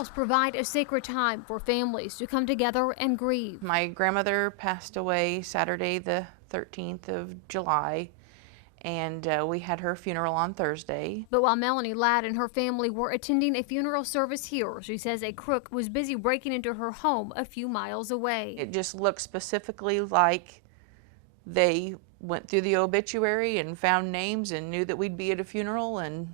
Funerals provide a sacred time for families to come together and grieve. My grandmother passed away Saturday the 13th of July, and we had her funeral on Thursday. But while Melanie Ladd and her family were attending a funeral service here, she says a crook was busy breaking into her home a few miles away. It just looked specifically like they went through the obituary and found names and knew that we'd be at a funeral, and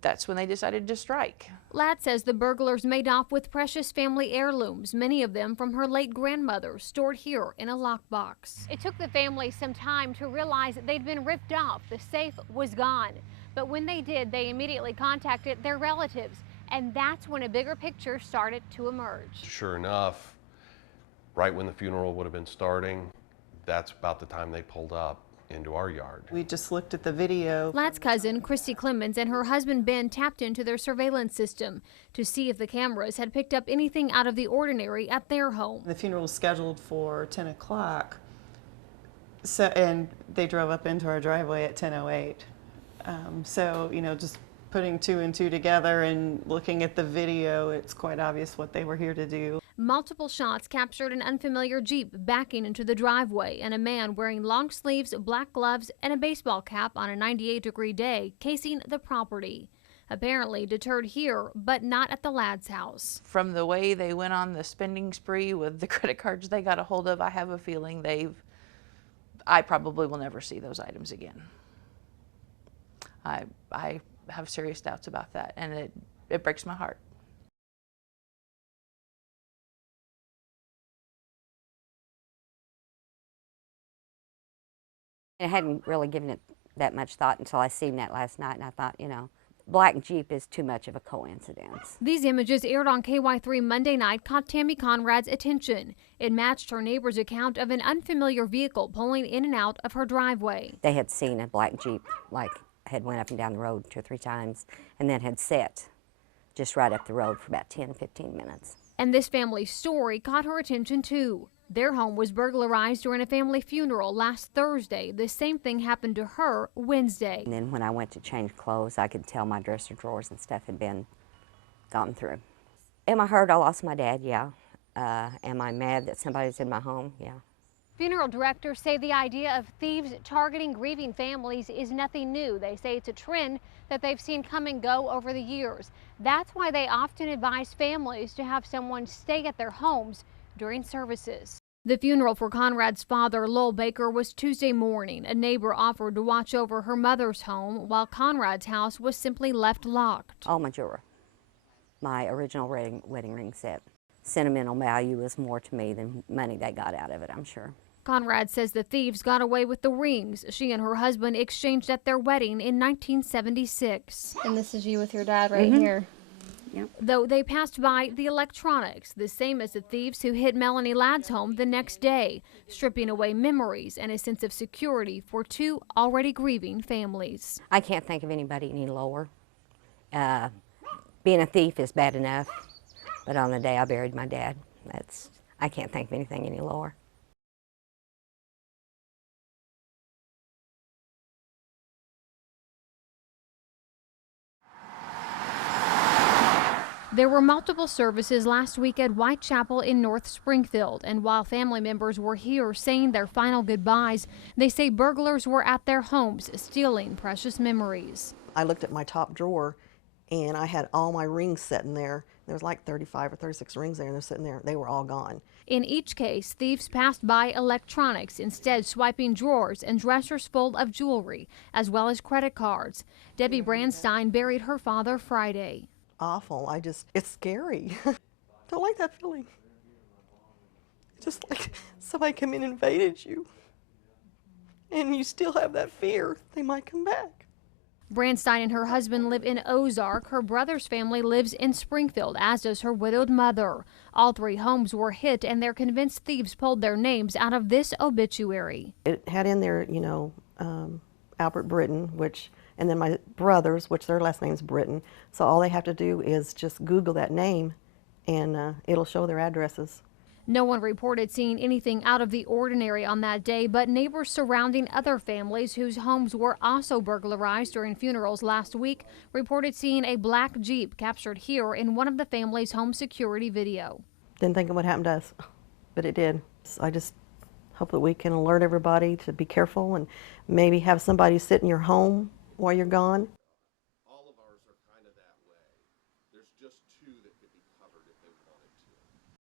that's when they decided to strike. Ladd says the burglars made off with precious family heirlooms, many of them from her late grandmother, stored here in a lockbox. It took the family some time to realize they'd been ripped off. The safe was gone. But when they did, they immediately contacted their relatives, and that's when a bigger picture started to emerge. Sure enough, right when the funeral would have been starting, that's about the time they pulled up into our yard. We just looked at the video. Ladd's cousin, Christy Clemens, and her husband, Ben, tapped into their surveillance system to see if the cameras had picked up anything out of the ordinary at their home. The funeral was scheduled for 10 o'clock, and they drove up into our driveway at 10:08. So, you know, just putting two and two together and looking at the video, it's quite obvious what they were here to do. Multiple shots captured an unfamiliar Jeep backing into the driveway and a man wearing long sleeves, black gloves, and a baseball cap on a 98-degree day casing the property. Apparently deterred here, but not at the Ladd's house. From the way they went on the spending spree with the credit cards they got a hold of, I have a feeling I probably will never see those items again. I have serious doubts about that, and it breaks my heart. I hadn't really given it that much thought until I seen that last night, and I thought, you know, black Jeep is too much of a coincidence. These images aired on KY3 Monday night caught Tammy Conrad's attention. It matched her neighbor's account of an unfamiliar vehicle pulling in and out of her driveway. They had seen a black Jeep, like, had went up and down the road 2 or 3 times, and then had set just right up the road for about 10, 15 minutes. And this family's story caught her attention too. Their home was burglarized during a family funeral last Thursday. The same thing happened to her Wednesday. And then when I went to change clothes, I could tell my dresser drawers and stuff had been gone through. Am I hurt I lost my dad? Yeah. Am I mad that somebody's in my home? Yeah. Funeral directors say the idea of thieves targeting grieving families is nothing new. They say it's a trend that they've seen come and go over the years. That's why they often advise families to have someone stay at their homes during services. The funeral for Conrad's father, Lowell Baker, was Tuesday morning. A neighbor offered to watch over her mother's home while Conrad's house was simply left locked. All my jewelry. My original wedding ring set. Sentimental value is more to me than money they got out of it, I'm sure. Conrad says the thieves got away with the rings she and her husband exchanged at their wedding in 1976. And this is you with your dad right here. Yep. Though they passed by the electronics, the same as the thieves who hit Melanie Ladd's home the next day, stripping away memories and a sense of security for 2 already grieving families. I can't think of anybody any lower. Being a thief is bad enough, but on the day I buried my dad, I can't think of anything any lower. There were multiple services last week at Whitechapel in North Springfield, and while family members were here saying their final goodbyes, they say burglars were at their homes stealing precious memories. I looked at my top drawer and I had all my rings sitting there. There was like 35 or 36 rings there, and they're sitting there. They were all gone. In each case, thieves passed by electronics, instead swiping drawers and dressers full of jewelry, as well as credit cards. Debbie Brandstein buried her father Friday. Awful. It's scary. Don't like that feeling. Just like somebody come in and invaded you, and you still have that fear they might come back. Brandstein and her husband live in Ozark. Her brother's family lives in Springfield, as does her widowed mother. All 3 homes were hit, and they're convinced thieves pulled their names out of this obituary. It had in there, you know, Albert Britton, and then my brothers, which their last name's Britton. So all they have to do is just Google that name, and it'll show their addresses. No one reported seeing anything out of the ordinary on that day, but neighbors surrounding other families whose homes were also burglarized during funerals last week reported seeing a black Jeep captured here in one of the family's home security video. Didn't think it would happen to us, but it did. So I just hope that we can alert everybody to be careful and maybe have somebody sit in your home while you're gone.